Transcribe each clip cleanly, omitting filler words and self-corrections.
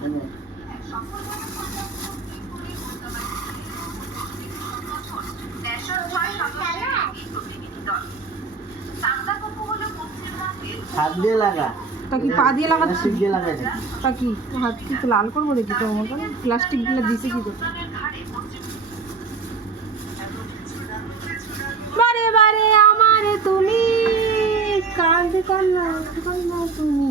হাত দিয়ে লাগা, তা কি পা দিয়ে লাগা? প্লাস্টিক দিয়ে লাগাই নাকি? তা কি হাত কি তো লাল করবো দেখি তো মতন প্লাস্টিক গুলো দিছে কি করতে? বারে বারে আমারে তুমি কাঁদে কান্না কান্না তুমি।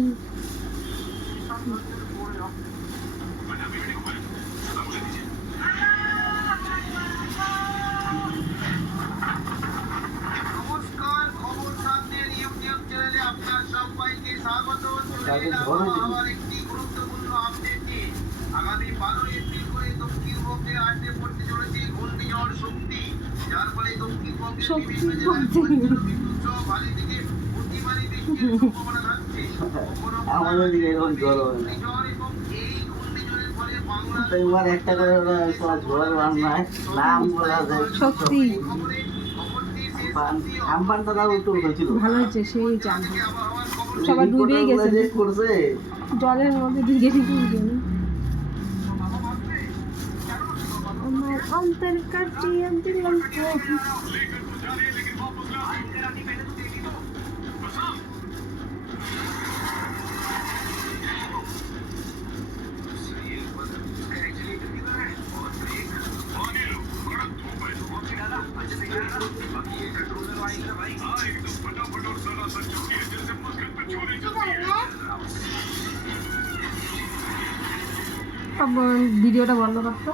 নমস্কার, খবর সামনের ইউটিউব চ্যানেলে আপনার সবাইকে স্বাগত। আবার একটি গুরুত্বপূর্ণ আপডেট নিয়ে আগামী 12 এপ্রিল করে দক্ষিণবঙ্গে আসতে পড়তে চলেছে ঘূর্ণিঝড় শক্তি, যার ফলে দক্ষিণবঙ্গের বিভিন্ন জেলায় বিদ্যুৎ সহ ভারী থেকে অতি ভারী বৃষ্টির সম্ভাবনা থাকছে। আমাদের দিকে এরকম ঝড় হবে না। ঘূর্ণিঝড় এবং এই ঘূর্ণিঝড়ের ফলে বাংলা এবার একটা করে ওরা সব ঝড় বানায়, নাম বলা যায় শক্তি আমপানটা তাও একটু হয়েছিল। ভালো হয়েছে, সেই চান সবাই ডুবেই গেছে যে করছে জলের মধ্যে ভিজে ভিজে গেল। আমার অন্তর কাটিয়ে দিলাম ভিডিওটা বন্ধ করতো।